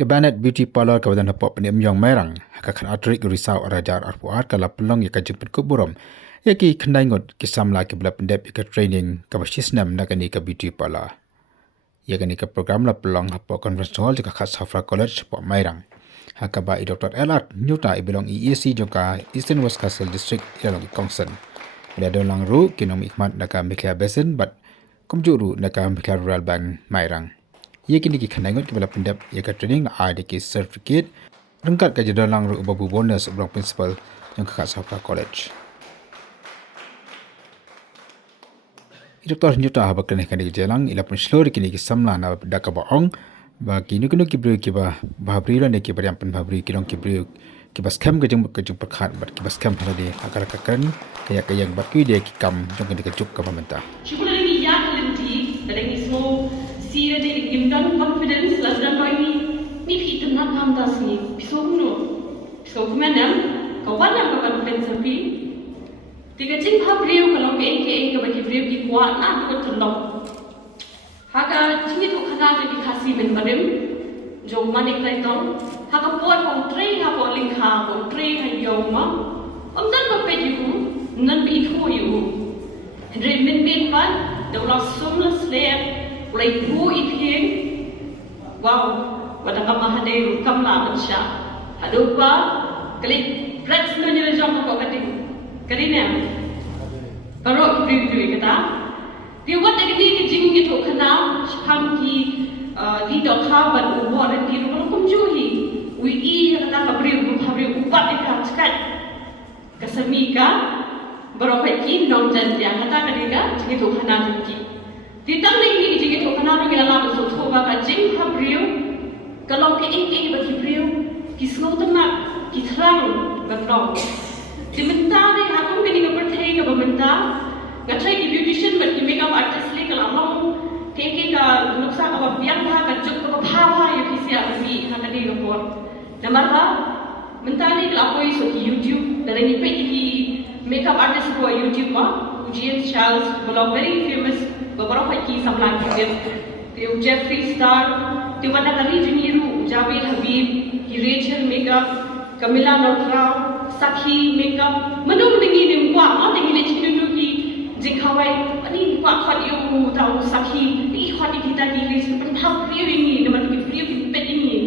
Kebanet beauty parlor kawasan hapok penim yang merang hakakan atrik risau arajar arpuat kala pelong ya kajeng kuburom ya ki kendai ngot kisam la ke bela pendep ya training ka basisnam nakani ka beauty parlor ya kani ka program la pelong hapok conference hall jika khas Safra College hapok merang hakaba Dr. Elad Nyuta ibilong EAC joka Eastern West Castle District ilong Kongsen bila dolang ru kinom ikmat naka Mikha Basin bat kumjuru naka Mikha Rural Bank merang ye kini ki khanangot ke bala pendap ye ka training na ada ki certificate rengkat ka jadalang ru babu bonus blok principal yang ka Safra College Dr. Nyuta ha bakne kani jelang ila pun slur kini ki samla na da ka baong ba kini kuno ki bru ki ba bhabri la ne ki bariam pen bhabri ki long ki bru ki bas kam ka jeng pakhat bat ki bas kam hala de akar ka kan kaya kayang bat ki de ki kam jong ka juk ka pamenta Shukuri ya kalimti dalam ismo sira de imdan confidence lasdan roi ni fitan na kam das ni pisogno pisog manam kawanam ka confidence pi tiga cing bhabriu kalau ke ka baki briu ki kwa na ko tundok haga chingi ko khana de khasi ben badem jo manik lai tong haga pot hong trei ha po lingkha po trei ha yoma dan ba pe ju nan bi tho yu re min bin pan de la sumlas le Ulai pu ipien, wow, pada kamah hadir kam la mansha. Hadupa, kali press nanya jam apa kati, kali ni, baru review kita. Dia buat lagi ni jing gitu kena sham ki di dokha ban ubor dan di rumah kumjuhi. Ui kata kabri upat ikan sekat. Kesemika, baru pergi nong janjian kata kadiga gitu kena janji. Ditang lagi jika tu kena orang yang lama tu thua ka jing habriu kalau ke ini bagi briu kisno temak kithrang batong diminta ni aku kini ka perthai ka bamenta ngathai ki beautician but ki makeup artist le kala long ke ka nuksa ka biang ha ka juk ka bha ya kisia bi ha ka ni ko namarha mentali kala koi so ki YouTube dari ni pe ki makeup artist ko YouTube ma Ujien Charles belum very famous beberapa ki samlang kibir tiu Jeffrey Star tiu mana kali juniru Javed Habib ki Rachel makeup Camilla Nortrau Sakhi makeup menung dengi nim kwa ma dengi le chinu ki jikhawai ani kwa khot yu tau Sakhi ni khot kita di list pen thap priu ni de man ki priu ki pet ni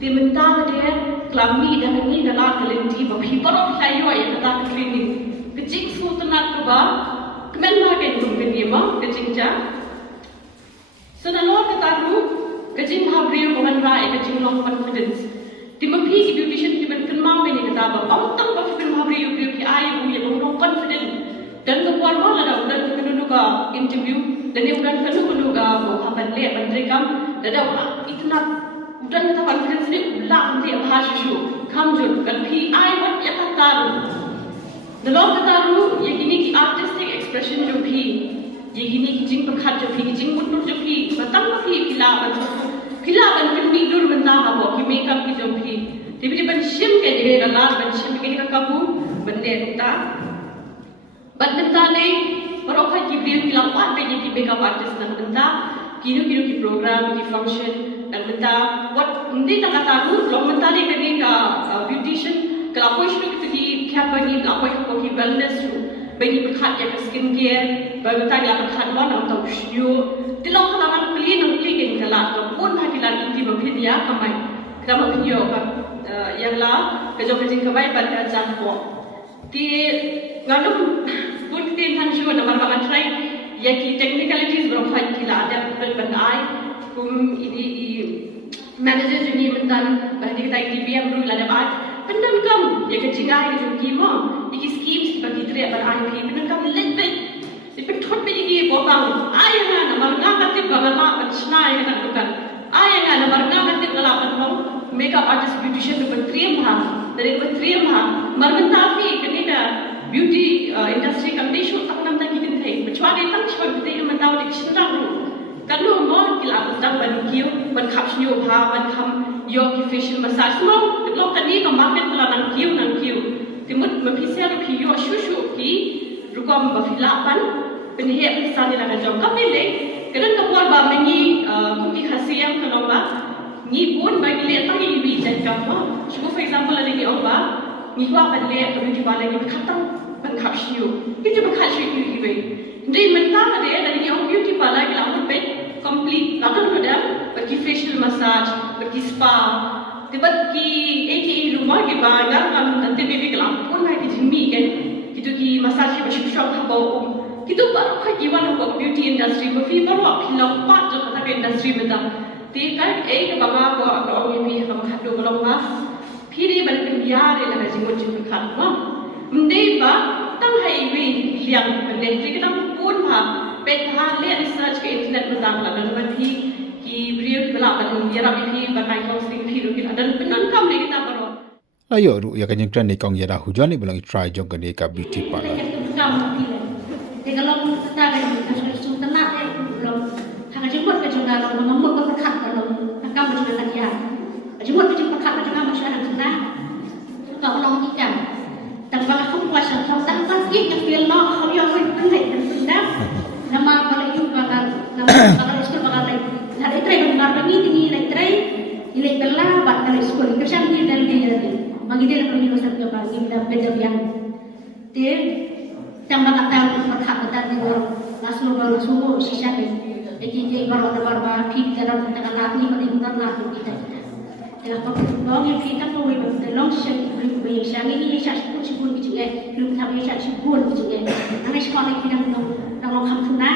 ti menta de klami dan ni dala kalenti ba phi parok hayo ya kata training kecing su tenat ba kemen magen tum kenima kecing ja senalo kata ru kecing habri bukan rai kecing long confidence timapi ki beautician ki ben kenma be ni kata ba ontang ba ben habri yu ki ai bu ya long confident dan ke puan ma ada udan kenu ka interview dan ni udan kenu ka bo haban le ban rekam dada itna udan ta confidence ni ulang dia bahashu kamjun kan pi ai wat ya kata Dalam kata ru, ye gini ki artistic expression jo phi, ye gini ki jing perkhat jo phi, ki jing mundur jo phi, batang phi pila ban pi dur benda ha ki makeup ki jo phi. Tiba ban shim ke je la ban shim ke ni ka kabu bende ta. Bat benda ne parokha ki bil ki la wat pe ki makeup artist nan benda kinu ki program ki function dan benda what ndi ta kata ru long benda ni ke ni ka beautician kalau aku sudah kita kampanye, aku ki wellness tu, bagi berkat ya skincare, bagi tadi apa berkat mana atau studio, tilang kalangan clean dan clean kalau pun hati lagi di bawah dia kamai, kamai video yang lah kerja kamai pada jangkau. Di ngalung pun di tanjung nama orang try, ya ki technicalities berapa kila ada berbandai, ini manager jenis mentan, bagi kita ITBM dulu ada bat. Pendam kam ya kecingai ke joki mo iki schemes bagi tre bar IP pendam kam litbit ipen thot pe iki bokang ayanga namar nga katte bagama bachna ya na dukan ayanga namar nga katte ngala patmong makeup artist beautician du batriam ha dari batriam ha marman tafi kenida beauty industry kamde show tak nam ta kitin thai bachwa de tang chwa de man taw de chinda ru kanu mo kila ban ban kiu ban khap shniu ha ban kham yogi facial massage mo lo kani ka market la nang kiu timut mapisia pi yo shushu ki rukom ba filapan penhe pisani la jom kapile kedan ka por ba mengi kumpi khasiam kana ba ni pun bagi lihat tak ini bisa kamu. Cuma for example ada ni orang ba, ni luar bagi lihat beauty parlor ni berkatang berkap siu. Kita berkat siu ini. Jadi mentah ada dari ni orang beauty parlor kita akan pay complete. Akan ada bagi facial massage, bagi spa, bagi AKA rumah kita bangar kan nanti baby kita pun lagi jimi kan. Kita ki massage bagi shop habau. Kita baru kaki mana beauty industry, berfi baru apilak pat je kata industry betul. Tikai ke bapa ko orang ini kamu kado kalau mas, pilih balik biar dia lagi jemput jemput kamu. Mending ba, tang highway yang mending kita pun pet lihat research ke internet betul lah. Dan berfi ki beliau kita lakukan biar berfi bakai counseling pilih kita dan penangkam kita baru. Ayo ru ya kan yang kran ni kong ya dah hujan ni bilang try jong kan ka beauty parlor. Kalau kita ada yang sudah tenang, belum hanya jemput ke juga kalau mengambil berkat kalau akan berjalan dia. Jemput ke berkat juga masyarakat sana. Kalau orang ikan, tapi kalau kamu kuasa, kalau tak kuasa yang feel lah, kalau yang penting dan sudah. Nama kalau itu bakal, kalau sekolah bakal lagi. Ada try benar bagi tinggi lagi try. Ini belah buat kalau sekolah kerja ni dan dia jadi. Bagi dia perlu diusahakan juga bagi beda yang dia. Tambah kata berkat betul di orang naslo baru semua sisa ni. Jadi baru ada baru pih dalam tengah ni pada bulan lalu kita. Kalau orang yang kita tahu itu dalam segi pribadi yang ini saya sebut kecil, belum sampai saya sebut kecil. Nanti sekolah kita dalam kampungna,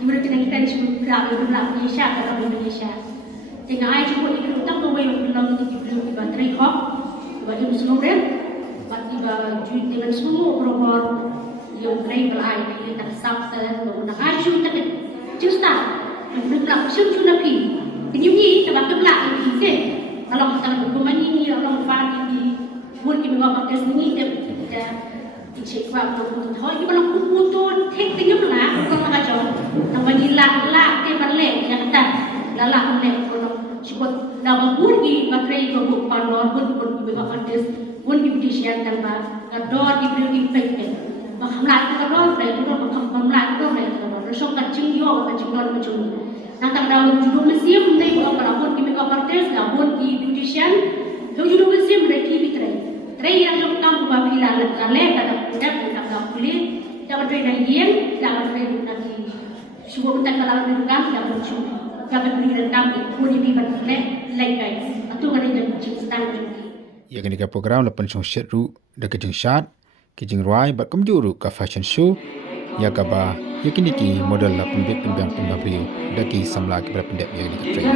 jumlah kita sebut berapa Indonesia dalam Indonesia. Dengan ayat sebut itu tak tahu itu dalam itu belum tiba terikop, tiba itu seluruh, tiba jual dengan semua program yang travel IP tak substance menggunakan asyik tak justa berlaku sudah pi ini sebab tu lah ini kalau kita berkumpulan ini orang faham ini buat kita bawa pakai sini kita cek waktu untuk tahu kita belum kumpul tekniknya mana kalau nak jauh tambah gila dia balik yang tak lalah balik kalau sebut nama buat di baterai bawa pandor buat bawa pakai buat di petition tambah kador di beri pakai Makamlah itu kalau mereka itu makamlah itu mereka rasong kacing yo kacing don macam ni. Nanti dalam judul museum mereka kalau pun kita partes, kalau pun di beautician, dalam judul museum mereka bitrai. Tray yang kamu bawa pilar lale kata tidak kita bawa kulit, dapat tray dari dia, dapat tray dari semua kita kalau dirukan dapat cuma dapat beri rendam itu di bibir kulit lain guys. Atau kalau dia cinta juga. Ya kan ika program lapan song shet ru dekat jeng shat. Kijing ruai bat kumjuru ka fashion show ya kaba yakini ki model la pembek pembang pembabrio daki samla ki berpendek ya ni train